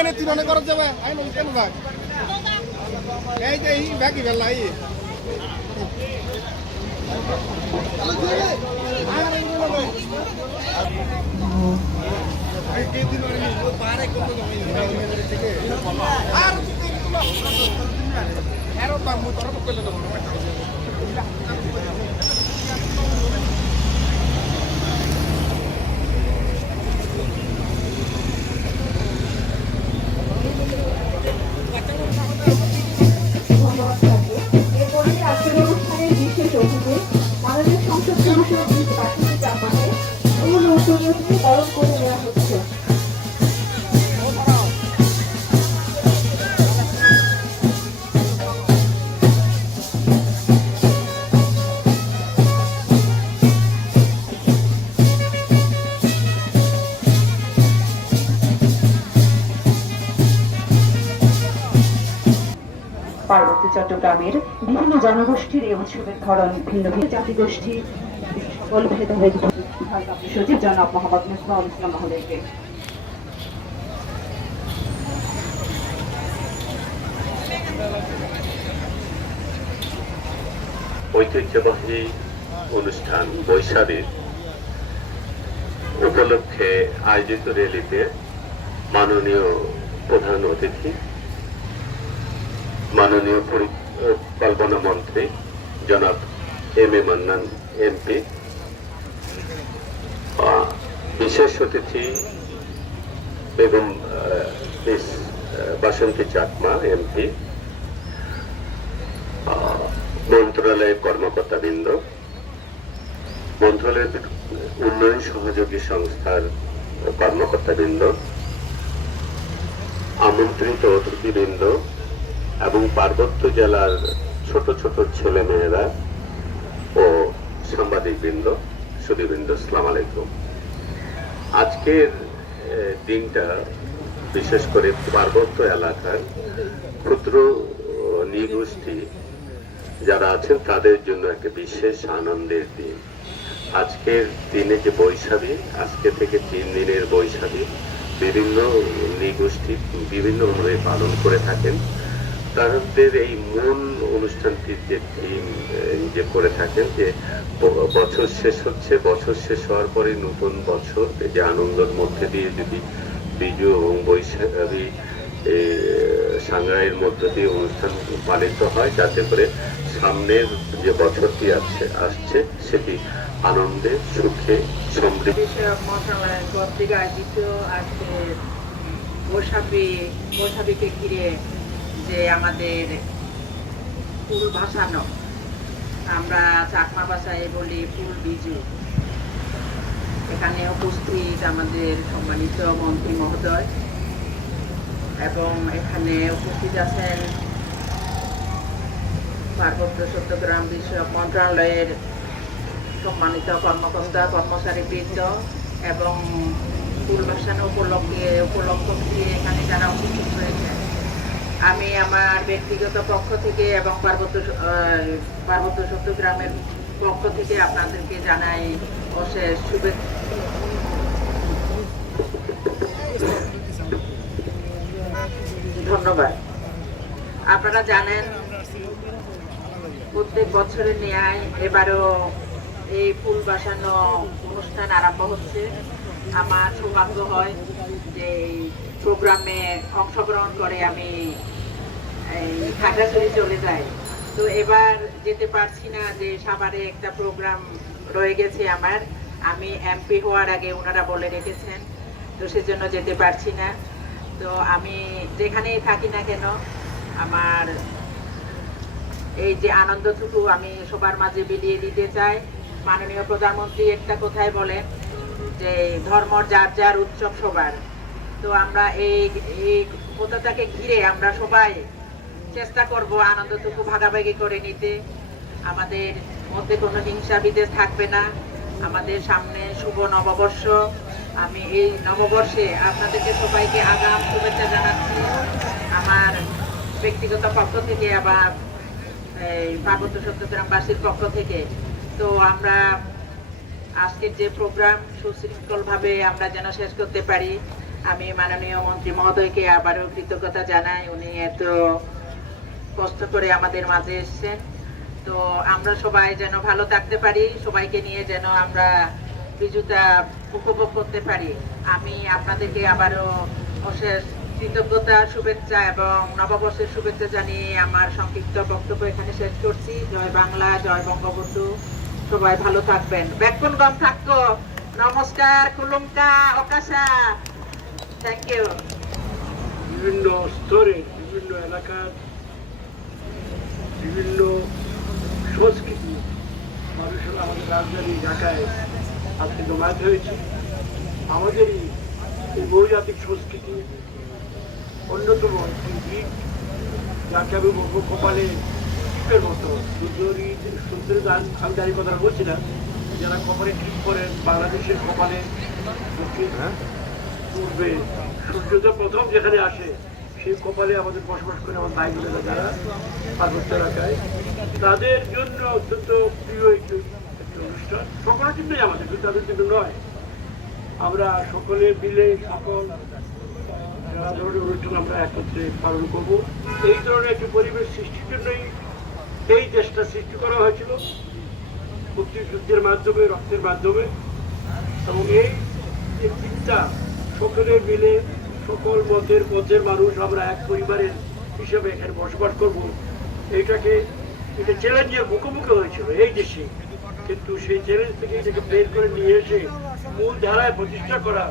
আইনে তিননে করা যাবে আইনে কেন ভাগ এই যে এই বাকি বেলা এই পার্বত্য চট্টগ্রামের বিভিন্ন জনগোষ্ঠীর এই উৎসবের ধরন ভিন্ন ভিন্ন জাতিগোষ্ঠী সকল ভেদ হয়ে সচিব জনাব মোহাম্মদ মুসবাহুল ইসলাম মহোদয়কে ঐতিহ্যবাহী অনুষ্ঠান বৈশাখীর উপলক্ষে আয়োজিত র্যালিতে মাননীয় প্রধান অতিথি মাননীয় পরিকল্পনা মন্ত্রী জনাব এম এ মান্নান এমপি, বিশেষ অতিথি বেগম বাসন্তী চাকমা এমপি, মন্ত্রণালয়ের কর্মকর্তাবৃন্দ, মন্ত্রণালয়ের উন্নয়ন সহযোগী সংস্থার কর্মকর্তাবৃন্দ, আমন্ত্রিত অতিথিবৃন্দ এবং পার্বত্য জেলার ছোট ছোট ছেলে মেয়েরা ও সাংবাদিকবৃন্দ, সুধীবৃন্দ, আসসালামু আলাইকুম। আজকের দিনটা বিশেষ করে পার্বত্য এলাকার ক্ষুদ্র নৃগোষ্ঠী যারা আছেন তাদের জন্য একটা বিশেষ আনন্দের দিন। আজকের দিনে যে বৈশাখী, আজকে থেকে 3 দিনের বৈশাখী বিভিন্ন নৃগোষ্ঠী বিভিন্নভাবে পালন করে থাকেন। তাদের এই মূল অনুষ্ঠানটির যে থিম যে করে থাকেন যে বছর শেষ হচ্ছে, বছর শেষ হওয়ার পরে নতুন বছর যে আনন্দের মধ্যে দিয়ে যদি বিজু এবং বৈশাখী সাংগ্রাইয়ের মধ্য দিয়ে অনুষ্ঠান পালিত হয়, যাতে করে সামনের যে বছরটি আসছে সেটি আনন্দে সুখে সমৃদ্ধি। মন্ত্রণালয় কর্তৃক আয়োজিত আজকে বৈশাখীকে ঘিরে যে আমাদের ফুল ভাসানো, আমরা চাকমা ভাষায় বলি ফুল বিজু। এখানে উপস্থিত আমাদের সম্মানিত মন্ত্রী মহোদয় এবং এখানে উপস্থিত আছেন পার্বত্য চট্টগ্রাম বিষয়ক মন্ত্রণালয়ের সম্মানিত কর্মকর্তা কর্মচারীবৃন্দ এবং ফুল ভাসানো উপলক্ষে এখানে যারা উপস্থিত হয়েছেন আমি আমার ব্যক্তিগত পক্ষ থেকে এবং পার্বত্য চট্টগ্রামের পক্ষ থেকে আপনাদেরকে জানাই অশেষ শুভেচ্ছা। ধন্যবাদ। আপনারা জানেন প্রত্যেক বছরের ন্যায় এবারও এই ফুল বাসানো অনুষ্ঠান আরম্ভ হচ্ছে। আমার সৌভাগ্য হয় যে এই প্রোগ্রামে অংশগ্রহণ করে আমি খাগড়াছড়ি চলে যাই। তো এবার যেতে পারছি না, যে সাভারে একটা প্রোগ্রাম রয়ে গেছে আমার। আমি এমপি হওয়ার আগে ওনারা বলে রেখেছেন, তো সেজন্য যেতে পারছি না। তো আমি যেখানেই থাকি না কেন আমার এই যে আনন্দটুকু আমি সবার মাঝে বিলিয়ে দিতে চাই। মাননীয় প্রধানমন্ত্রী একটা কথাই বলেন যে ধর্ম যার যার, উৎসব সবার। তো আমরা এই কথাটাকে ঘিরে আমরা সবাই চেষ্টা করব আনন্দটুকু ভাগাভাগি করে নিতে। আমাদের মধ্যে কোনো হিংসা বিদ্বেষ থাকবে না। আমাদের সামনে শুভ নববর্ষ। আমি এই নববর্ষে আপনাদেরকে সবাইকে আগাম শুভেচ্ছা জানাচ্ছি আমার ব্যক্তিগত পক্ষ থেকে, আবার এই পার্বত্য চট্টগ্রামবাসীর পক্ষ থেকে। তো আমরা আজকের যে প্রোগ্রাম সুশৃঙ্খলভাবে আমরা যেন শেষ করতে পারি, আমি মাননীয় মন্ত্রী মহোদয়কে আবারও কৃতজ্ঞতা জানাই। উনি এত কষ্ট করে আমাদের মাঝে এসেছেন। তো আমরা সবাই যেন ভালো থাকতে পারি, সবাইকে নিয়ে যেন আমরা বিজুতা উপভোগ করতে পারি। আমি আপনাদেরকে আবারও অশেষ কৃতজ্ঞতা, শুভেচ্ছা এবং নববর্ষের শুভেচ্ছা জানিয়ে আমার সংক্ষিপ্ত বক্তব্য এখানে শেষ করছি। জয় বাংলা, জয় বঙ্গবন্ধু। সবাই ভালো থাকবেন। বেকুন গম থাকো। নমস্কার, কুলুমকা, অকাশা। Thank you. বিভিন্ন স্তরে, বিভিন্ন এলাকার, বিভিন্ন সংস্কৃতি মানুষেরা আমাদের রাজধানী ঢাকায় আজকে জমায়েত হয়েছে। আমাদেরই এই বহুজাতিক সংস্কৃতি অন্যতম একটি দিক, যাকে আমি বলবো কপালে টিপের মতো। সূর্যের আমি দাঁড়িয়ে কথা বলছি না, যারা কপালে টিপ করেন, বাংলাদেশের কপালে পূর্বে সূর্যোদয় প্রথম যেখানে আসে সেই কপালে আমাদের বসবাস করে আমার ভাই বোনেরা যারা পার্বত্য এলাকায়, তাদের জন্য অত্যন্ত প্রিয় একটি অনুষ্ঠান। সকলের জন্যই আমাদের, কিন্তু তাদের জন্য নয়। আমরা সকলে মিলে সকল নানা ধরনের অনুষ্ঠান আমরা একত্রে পালন করব। এই ধরনের একটি পরিবেশ সৃষ্টির জন্যই এই দেশটা সৃষ্টি করা হয়েছিল, মুক্তিযুদ্ধের মাধ্যমে, রক্তের মাধ্যমে। এবং এই চিন্তা সকলে মিলে, সকল মতের মানুষ আমরা এক পরিবারের হিসেবে এখানে বসবাস করব, এটা চ্যালেঞ্জের মুখোমুখি হয়েছিল এই দেশে। কিন্তু সেই চ্যালেঞ্জ থেকে এটাকে বের করে নিয়ে এসে মূল ধারায় প্রতিষ্ঠা করা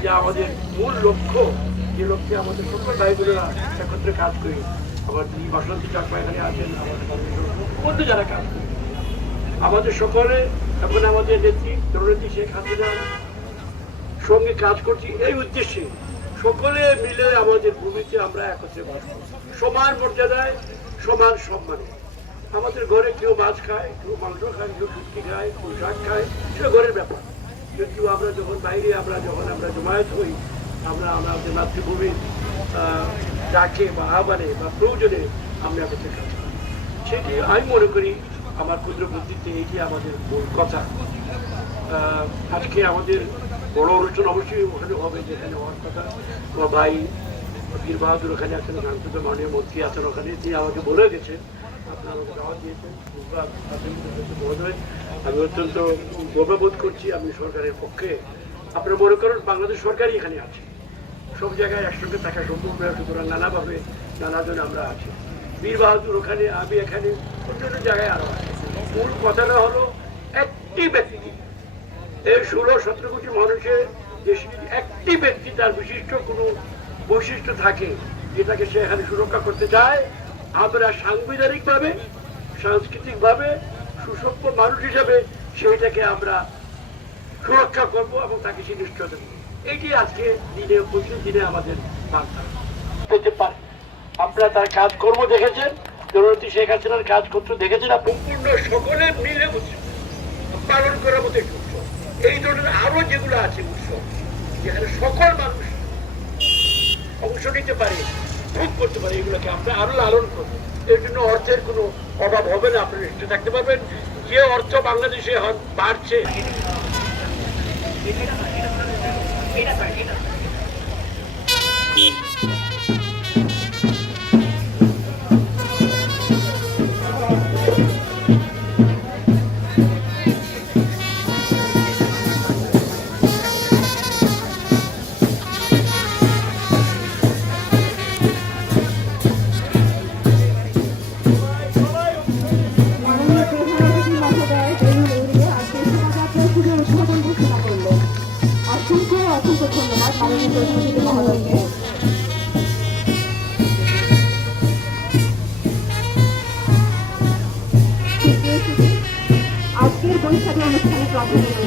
যে আমাদের মূল লক্ষ্য, যে লক্ষ্যে আমাদের সকল ভাই বোনেরা একত্রে কাজ করি। আমার যিনি বাসন্তী চাকমা এখানে আছেন, আমাদের যারা কাজ করি, আমাদের সকলে এখন আমাদের নেত্রী জননেত্রী শেখ হাসিনার সঙ্গে কাজ করছি এই উদ্দেশ্যে। সকলে মিলে আমাদের ভূমিতে আমরা একত্রে বাস করি, সমান মর্যাদায়, সমান সম্মানে। আমাদের ঘরে কেউ মাছ খায়, কেউ মাংস খায়, কেউ শুটকি খায়, কেউ শাক খায়, সেটা ঘরের ব্যাপার। কিন্তু আমরা যখন বাইরে আমরা জমায়েত হই, আমরা আমাদের মাতৃভূমির ডাকে বা আহ্বানে বা প্রয়োজনে আমরা একত্রে কাজ করি। সেটি আমি মনে করি আমার ক্ষুদ্র বুদ্ধিতে এটি আমাদের মূল কথা। আজকে আমাদের বড় অনুষ্ঠান অবশ্যই ওখানে হবে, যেখানে হওয়ার কথা। আমার ভাই বীর বাহাদুর ওখানে আছেন, সাংসদ মাননীয় মন্ত্রী আছেন ওখানে, তিনি আমাকে বলে গেছেন, আপনারা আমাকে দাওয়াত দিয়েছেন। মহোদয়, আমি অত্যন্ত গর্ববোধ করছি আমি সরকারের পক্ষে। আপনারা মনে করেন বাংলাদেশ সরকারই এখানে আছে, সব জায়গায় একসঙ্গে থাকা সম্ভব নয়, সুতরাং নানাভাবে নানাজন আমরা আছি। বীর বাহাদুর ওখানে, আমি এখানে, অন্যান্য জায়গায় আরো আছে। মূল কথাটা হলো একটি ব্যক্তি, এই 16-17 কোটি মানুষের দেশে যদি একটি ব্যক্তি তার বিশিষ্ট কোনো বৈশিষ্ট্য থাকে, যেটাকে সে এখানে সুরক্ষা করতে চায়, আমরা সাংবিধানিকভাবে, সাংস্কৃতিকভাবে সুসভ্য মানুষ হিসাবে সেইটাকে আমরা সুরক্ষা করব এবং তাকে সে নিশ্চয়তা দেব। এইটি আজকে দিনে, প্রতিদিন দিনে আমাদের বার্তা পেতে পারে। আপনারা তার কাজকর্ম দেখেছেন, জননেত্রী শেখ হাসিনার কাজকর্ম দেখেছেন, সম্পূর্ণ সকলে মিলে পালন করার মতো একটি উৎসব। এই ধরনের আরো যেগুলো আছে উৎসব, যেখানে সকল মানুষ অংশ নিতে পারে, ভোগ করতে পারি, এগুলোকে আমরা আরো লালন করবো। এর জন্য অর্থের কোনো অভাব হবে না, আপনি নিশ্চিত থাকতে পারবেন। যে অর্থ বাংলাদেশে বাড়ছে, মাননীয় প্রধান অতিথি মহোদয় জয়নুল উলিয়া আজকে শোভাযাত্রার শুভ উদ্বোধন ঘোষণা করলেন। অসংখ্য অসংখ্য ধন্যবাদ মাননীয় প্রধান অতিথি মহোদয়কে। আজকের বৈশাখী অনুষ্ঠানে প্রধান